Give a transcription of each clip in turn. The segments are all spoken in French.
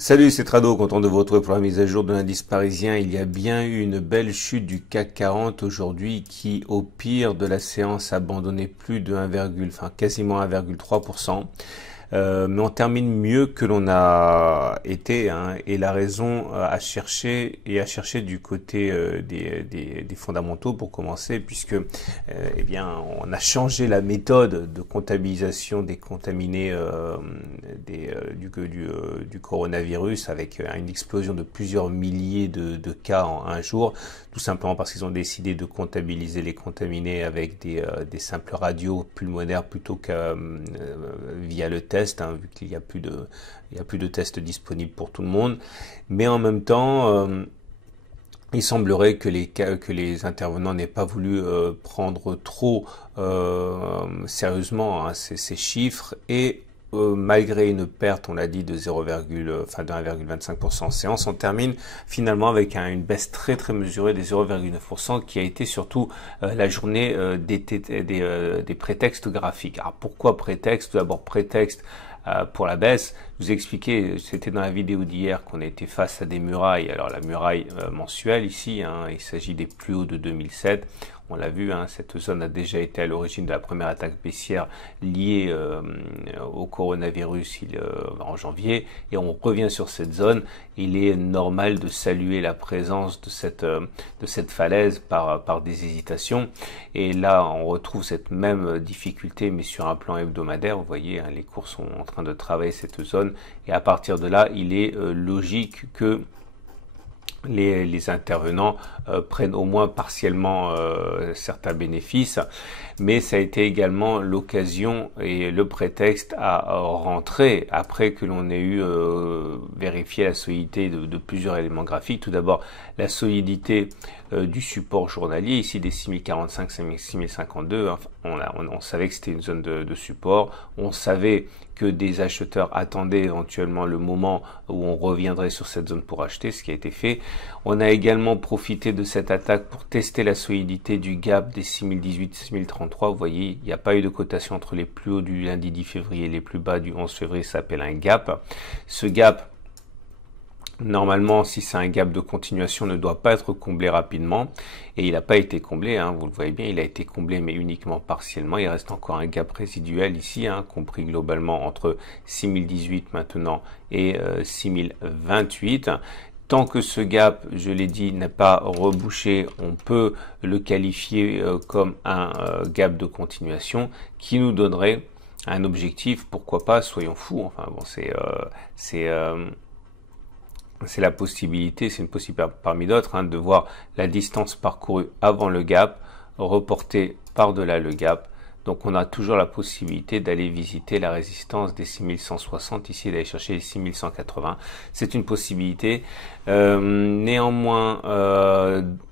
Salut, c'est Trado, content de vous retrouver pour la mise à jour de l'indice parisien. Il y a bien eu une belle chute du CAC 40 aujourd'hui qui, au pire de la séance, a abandonné plus de 1, quasiment 1,3%. Mais on termine mieux que l'on a été, hein, et la raison à chercher du côté des fondamentaux pour commencer, puisque eh bien on a changé la méthode de comptabilisation des contaminés du coronavirus avec une explosion de plusieurs milliers de cas en un jour, tout simplement parce qu'ils ont décidé de comptabiliser les contaminés avec des simples radios pulmonaires plutôt que via le test, hein, vu qu'il y a plus de tests disponibles pour tout le monde. Mais en même temps, il semblerait que les intervenants n'aient pas voulu prendre trop sérieusement, hein, ces chiffres, et malgré une perte, on l'a dit, de 1,25% en séance, on termine finalement avec une baisse très très mesurée des 0,9% qui a été surtout la journée des prétextes graphiques. Alors pourquoi prétexte? Tout d'abord prétexte pour la baisse. Je vous ai expliqué, c'était dans la vidéo d'hier, qu'on était face à des murailles. Alors la muraille mensuelle ici, hein, il s'agit des plus hauts de 2007. On l'a vu, hein, cette zone a déjà été à l'origine de la première attaque baissière liée au coronavirus en janvier, et on revient sur cette zone. Il est normal de saluer la présence de cette falaise par des hésitations, et là on retrouve cette même difficulté mais sur un plan hebdomadaire. Vous voyez, hein, les cours sont en train de travailler cette zone, et à partir de là il est logique que les intervenants prennent au moins partiellement certains bénéfices, mais ça a été également l'occasion et le prétexte à rentrer après que l'on ait eu vérifié la solidité de plusieurs éléments graphiques. Tout d'abord, la solidité du support journalier, ici des 6045, 6052, enfin, on savait que c'était une zone de support, on savait que des acheteurs attendaient éventuellement le moment où on reviendrait sur cette zone pour acheter, ce qui a été fait. On a également profité de cette attaque pour tester la solidité du gap des 6018, 6033. Vous voyez, il n'y a pas eu de cotation entre les plus hauts du lundi 10 février et les plus bas du 11 février, ça s'appelle un gap. Ce gap, normalement, si c'est un gap de continuation, ne doit pas être comblé rapidement, et il n'a pas été comblé, hein, vous le voyez bien, il a été comblé mais uniquement partiellement. Il reste encore un gap résiduel ici, hein, compris globalement entre 6018 maintenant et 6028. Tant que ce gap, je l'ai dit, n'est pas rebouché, on peut le qualifier comme un gap de continuation qui nous donnerait un objectif, pourquoi pas, soyons fous, enfin bon, c'est la possibilité, c'est une possibilité parmi d'autres, hein, de voir la distance parcourue avant le gap reportée par-delà le gap. Donc on a toujours la possibilité d'aller visiter la résistance des 6160 ici, d'aller chercher les 6180. C'est une possibilité. Néanmoins,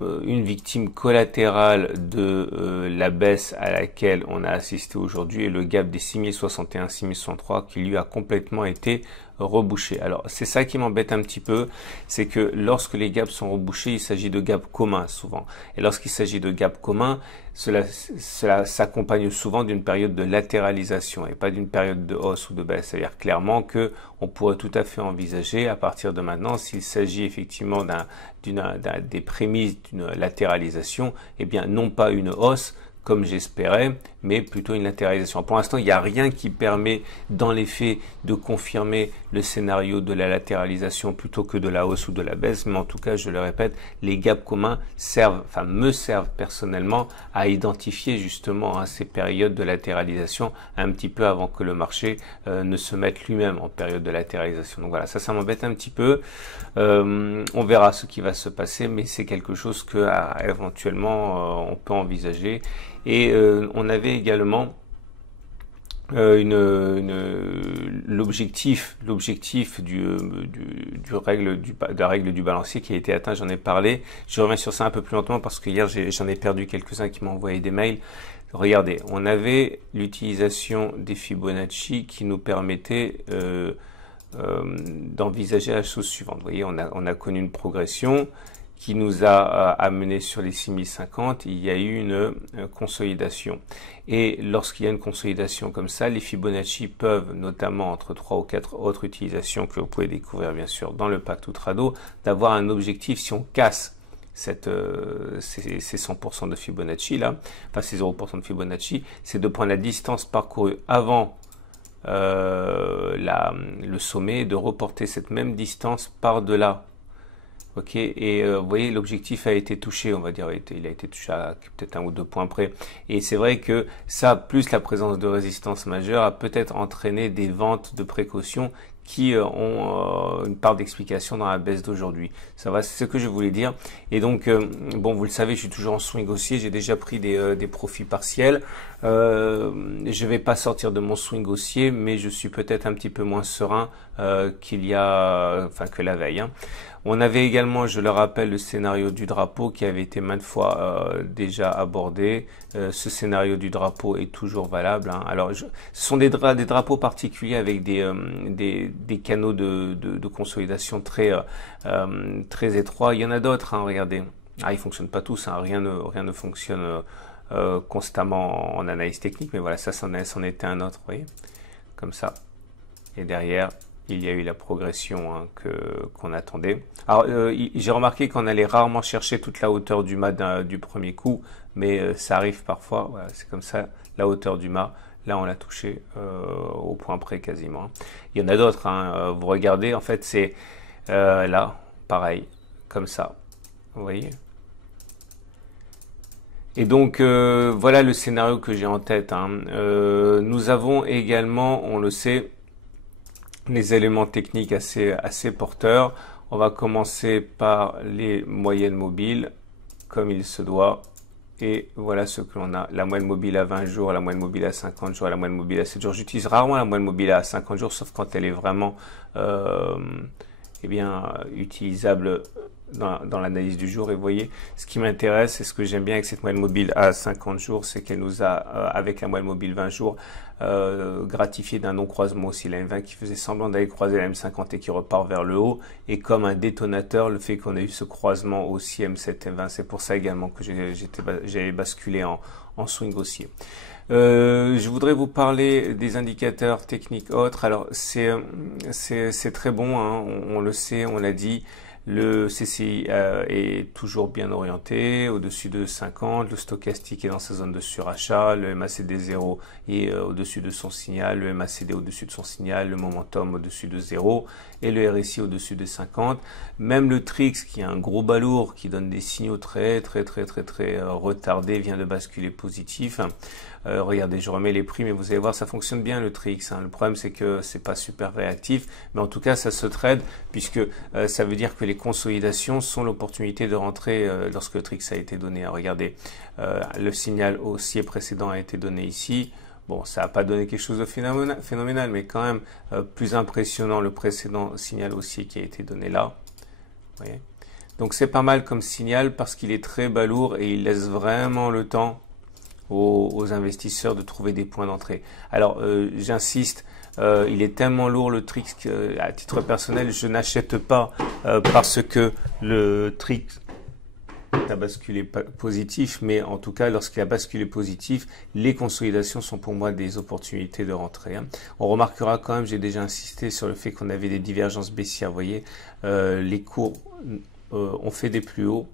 une victime collatérale de la baisse à laquelle on a assisté aujourd'hui est le gap des 6061, 6063 qui lui a complètement été rebouché. Alors c'est ça qui m'embête un petit peu, c'est que lorsque les gaps sont rebouchés, il s'agit de gaps communs souvent. Et lorsqu'il s'agit de gaps communs, cela s'accompagne souvent d'une période de latéralisation et pas d'une période de hausse ou de baisse. C'est-à-dire clairement que on pourrait tout à fait envisager à partir de maintenant, s'il s'agit effectivement des prémices d'une latéralisation, eh bien non pas une hausse comme j'espérais, mais plutôt une latéralisation. Pour l'instant, il n'y a rien qui permet, dans les faits, de confirmer le scénario de la latéralisation plutôt que de la hausse ou de la baisse, mais en tout cas, je le répète, les gaps communs me servent personnellement à identifier justement ces périodes de latéralisation un petit peu avant que le marché ne se mette lui-même en période de latéralisation. Donc voilà, ça m'embête un petit peu. On verra ce qui va se passer, mais c'est quelque chose que éventuellement on peut envisager. Et on avait également l'objectif de la règle du balancier qui a été atteint. J'en ai parlé. Je reviens sur ça un peu plus lentement parce que hier j'en ai perdu quelques-uns qui m'ont envoyé des mails. Regardez, on avait l'utilisation des Fibonacci qui nous permettait d'envisager la chose suivante. Vous voyez, on a connu une progression qui nous a amené sur les 6050, il y a eu une consolidation. Et lorsqu'il y a une consolidation comme ça, les Fibonacci peuvent, notamment entre 3 ou 4 autres utilisations que vous pouvez découvrir bien sûr dans le pack tout trado, d'avoir un objectif si on casse ces 100% de Fibonacci là, enfin ces 0% de Fibonacci, c'est de prendre la distance parcourue avant le sommet, de reporter cette même distance par-delà. Ok, et vous voyez, l'objectif a été touché, on va dire, il a été touché à peut-être 1 ou 2 points près. Et c'est vrai que ça, plus la présence de résistance majeure, a peut-être entraîné des ventes de précaution qui ont une part d'explication dans la baisse d'aujourd'hui. Ça va, c'est ce que je voulais dire. Et donc, bon, vous le savez, je suis toujours en swing haussier. J'ai déjà pris des profits partiels. Je vais pas sortir de mon swing haussier, mais je suis peut-être un petit peu moins serein que la veille. Hein. On avait également, je le rappelle, le scénario du drapeau qui avait été maintes fois déjà abordé. Ce scénario du drapeau est toujours valable. Hein. Alors, ce sont des drapeaux particuliers avec des canaux de consolidation très étroits. Il y en a d'autres, hein, regardez. Ah, ils fonctionnent pas tous, hein. Rien ne fonctionne constamment en analyse technique, mais voilà, ça c'en était un autre, vous voyez, comme ça. Et derrière, il y a eu la progression hein, qu'on attendait. Alors, j'ai remarqué qu'on allait rarement chercher toute la hauteur du mât du premier coup, mais ça arrive parfois. Voilà, c'est comme ça, la hauteur du mât. Là, on l'a touché au point près quasiment. Il y en a d'autres. Hein, vous regardez, en fait, c'est là, pareil, comme ça. Vous voyez ? Et donc, voilà le scénario que j'ai en tête. Hein. Nous avons également, on le sait, les éléments techniques assez porteurs. On va commencer par les moyennes mobiles, comme il se doit. Et voilà ce que l'on a. La moyenne mobile à 20 jours, la moyenne mobile à 50 jours, la moyenne mobile à 7 jours. J'utilise rarement la moyenne mobile à 50 jours, sauf quand elle est vraiment utilisable dans l'analyse du jour. Et vous voyez, ce qui m'intéresse et ce que j'aime bien avec cette moyenne mobile à 50 jours, c'est qu'elle nous a, avec la moyenne mobile 20 jours, gratifié d'un non-croisement aussi, la M20 qui faisait semblant d'aller croiser la M50 et qui repart vers le haut, et comme un détonateur, le fait qu'on ait eu ce croisement aussi M7, M20, c'est pour ça également que j'avais basculé en swing haussier. Je voudrais vous parler des indicateurs techniques autres. Alors c'est très bon, hein, on le sait, on l'a dit. Le CCI est toujours bien orienté, au-dessus de 50, le stochastique est dans sa zone de surachat, le MACD 0 est au-dessus de son signal, le MACD au-dessus de son signal, le momentum au-dessus de 0 et le RSI au-dessus de 50. Même le TRIX, qui est un gros balourd, qui donne des signaux très retardés, vient de basculer positif. Regardez, je remets les prix, mais vous allez voir, ça fonctionne bien le TRIX. Hein. Le problème, c'est que c'est pas super réactif, mais en tout cas, ça se trade, puisque ça veut dire que les consolidations sont l'opportunité de rentrer lorsque le TRIX a été donné. Alors, regardez, le signal haussier précédent a été donné ici. Bon, ça n'a pas donné quelque chose de phénoménal, mais quand même plus impressionnant le précédent signal haussier qui a été donné là. Vous voyez ? Donc, c'est pas mal comme signal parce qu'il est très balourd et il laisse vraiment le temps aux investisseurs de trouver des points d'entrée. Alors, j'insiste, il est tellement lourd le TRIX qu'à titre personnel, je n'achète pas parce que le TRIX a basculé positif, mais en tout cas, lorsqu'il a basculé positif, les consolidations sont pour moi des opportunités de rentrée. Hein. On remarquera quand même, j'ai déjà insisté sur le fait qu'on avait des divergences baissières. Vous voyez, les cours ont fait des plus hauts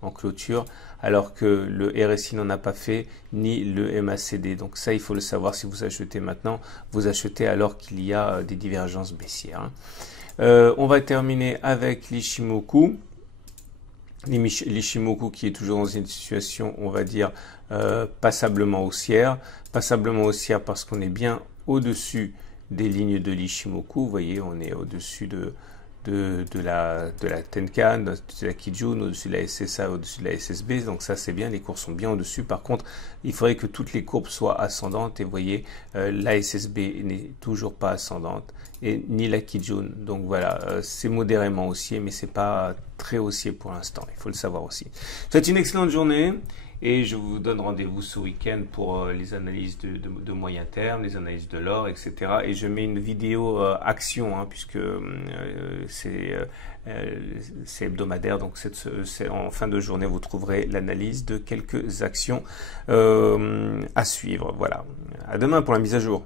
en clôture, alors que le RSI n'en a pas fait, ni le MACD. Donc ça, il faut le savoir si vous achetez maintenant. Vous achetez alors qu'il y a des divergences baissières. Hein. On va terminer avec l'Ichimoku. L'Ichimoku qui est toujours dans une situation, on va dire, passablement haussière. Passablement haussière parce qu'on est bien au-dessus des lignes de l'Ichimoku. Vous voyez, on est au-dessus de la Tenkan, au-dessus de la Kijun, au-dessus de la SSA, au-dessus de la SSB, donc ça c'est bien, les courbes sont bien au-dessus. Par contre, il faudrait que toutes les courbes soient ascendantes, et vous voyez, la SSB n'est toujours pas ascendante, et ni la Kijun, donc voilà, c'est modérément haussier, mais c'est pas très haussier pour l'instant, il faut le savoir aussi. C'est une excellente journée, Et je vous donne rendez-vous ce week-end pour les analyses de moyen terme, les analyses de l'or, etc. Et je mets une vidéo action, hein, puisque c'est hebdomadaire. Donc en fin de journée, vous trouverez l'analyse de quelques actions à suivre. Voilà. À demain pour la mise à jour.